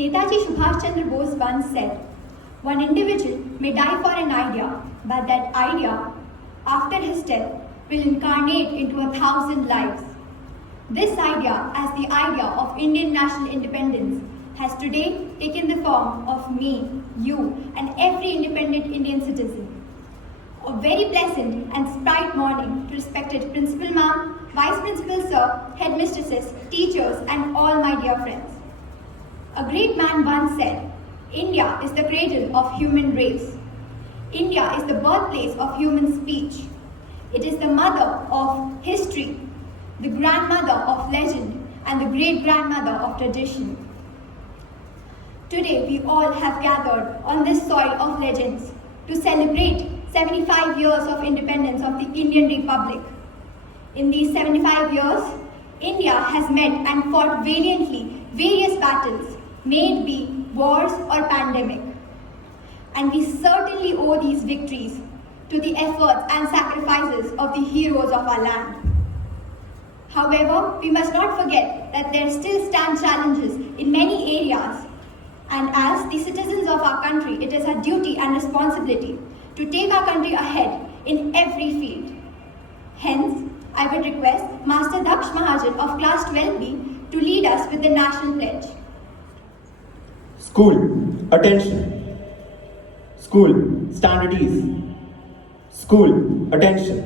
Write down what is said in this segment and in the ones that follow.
Netaji Subhash Chandra Bose once said, "One individual may die for an idea, but that idea, after his death, will incarnate into 1,000 lives." This idea, as the idea of Indian national independence, has today taken the form of me, you, and every independent Indian citizen. A very pleasant and bright morning to respected Principal Ma'am, Vice Principal Sir, Headmistresses, teachers, and all my dear friends. A great man once said, "India is the cradle of human race. India is the birthplace of human speech. It is the mother of history, the grandmother of legend, and the great-grandmother of tradition." Today, we all have gathered on this soil of legends to celebrate 75 years of independence of the Indian Republic. In these 75 years, India has met and fought valiantly various battles, may it be wars or pandemic. And we certainly owe these victories to the efforts and sacrifices of the heroes of our land. However, we must not forget that there still stand challenges in many areas. And as the citizens of our country, it is our duty and responsibility to take our country ahead in every field. Hence, I would request Master Daksh Mahajan of Class 12B to lead us with the National Pledge. School, attention. School, stand at ease. School, attention.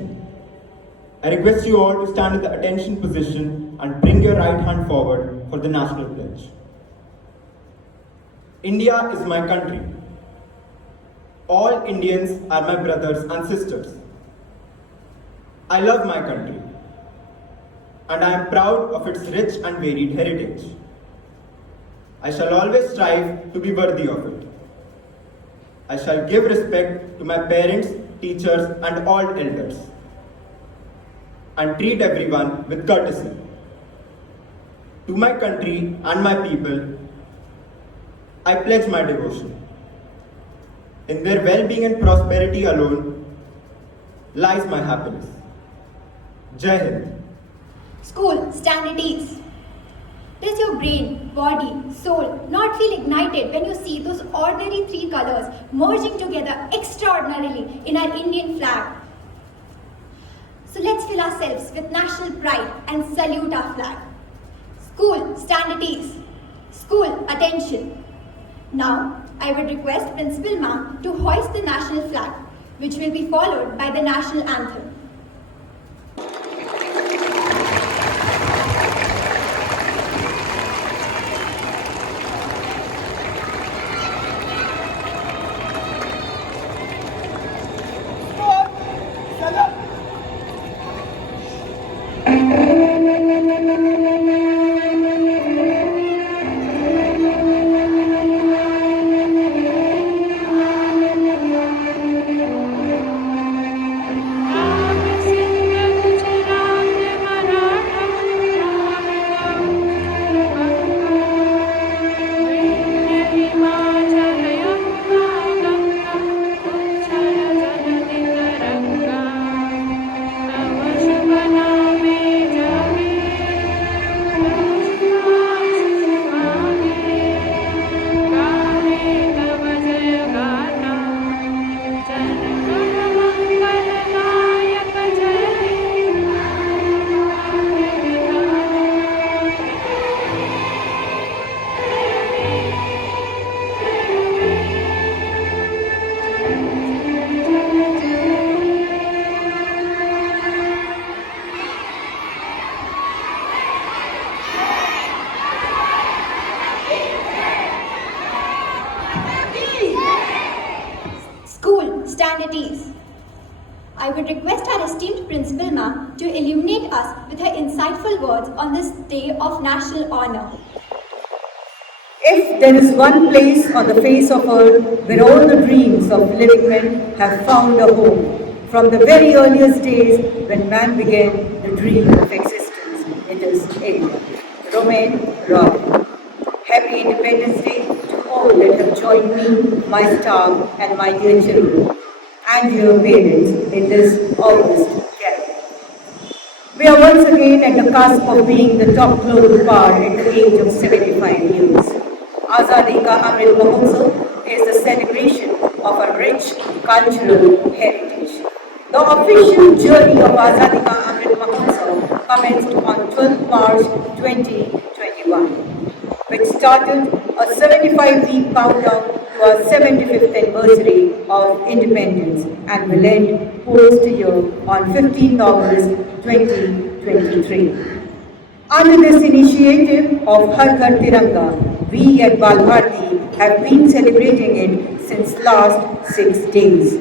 I request you all to stand in the attention position and bring your right hand forward for the National Pledge. India is my country. All Indians are my brothers and sisters. I love my country, and I am proud of its rich and varied heritage. I shall always strive to be worthy of it. I shall give respect to my parents, teachers, and all elders, and treat everyone with courtesy. To my country and my people, I pledge my devotion. In their well-being and prosperity alone lies my happiness. Jai Hind. School, stand at ease. Does your brain, body, soul not feel ignited when you see those ordinary three colors merging together extraordinarily in our Indian flag? So let's fill ourselves with national pride and salute our flag. School, stand at ease. School, attention. Now, I would request Principal Ma'am to hoist the national flag, which will be followed by the national anthem. Stand at ease. I would request our esteemed Principal Ma'am to illuminate us with her insightful words on this day of national honor. If there is one place on the face of earth where all the dreams of living men have found a home, from the very earliest days when man began the dream of existence, it is India. Romain Rolland. Happy Independence Day to all that have joined me, my staff, and my dear children, and your parents in this August gathering. We are once again at the cusp of being the top global power at the age of 75 years. Azadi Ka Amrit Mahotsav is the celebration of a rich cultural heritage. The official journey of Azadi Ka Amrit Mahotsav commenced on 12 March 2021, which started a 75-week countdown to our 75th anniversary of independence and will end post-year on 15 August 2023. Under this initiative of Har Ghar Tiranga, we at Bal Bharti have been celebrating it since last 6 days.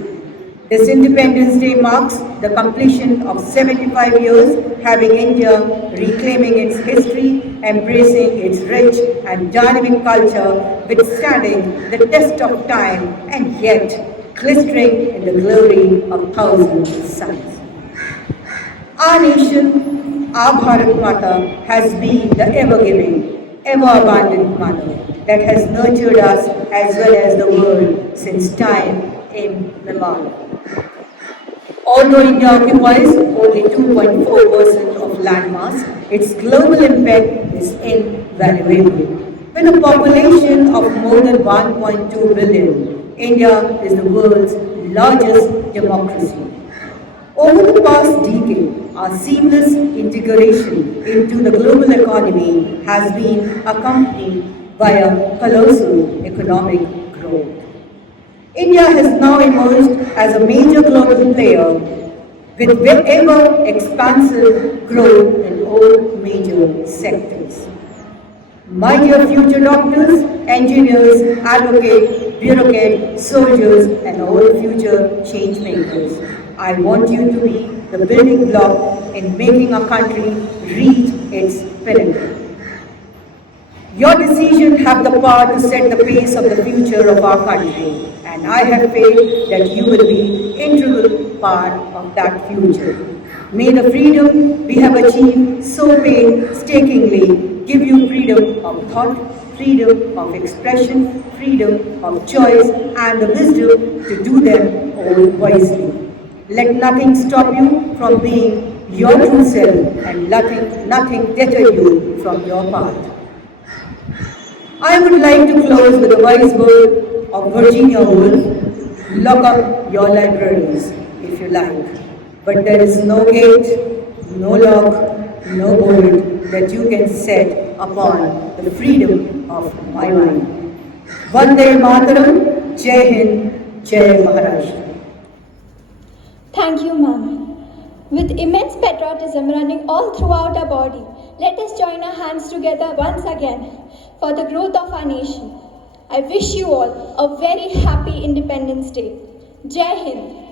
This Independence Day marks the completion of 75 years having India reclaiming its history, embracing its rich and dynamic culture, withstanding the test of time and yet glistering in the glory of thousands of suns. Our nation, our Bharat Mata, has been the ever-giving, ever-abundant mother that has nurtured us as well as the world since time immemorial. Although India occupies only 2.4% of landmass, its global impact is invaluable. With a population of more than 1.2 billion, India is the world's largest democracy. Over the past decade, our seamless integration into the global economy has been accompanied by a colossal economic growth. India has now emerged as a major global player with ever expansive growth in all major sectors. My dear future doctors, engineers, advocates, bureaucrats, soldiers, and all future change makers, I want you to be the building block in making our country reach its pinnacle. Your decisions have the power to set the pace of the future of our country, and I have faith that you will be an integral part of that future. May the freedom we have achieved so painstakingly give you freedom of thought, freedom of expression, freedom of choice, and the wisdom to do them all wisely. Let nothing stop you from being your true self, and nothing deter you from your path. I would like to close with a wise word of Virginia Woolf: lock up your libraries if you like, but there is no gate, no lock, no bolt that you can set upon the freedom of my mind. Vande Mataram, Jai Hind, Jai Maharashtra. Thank you, Ma'am. With immense patriotism running all throughout our body, let us join our hands together once again for the growth of our nation. I wish you all a very happy Independence Day. Jai Hind.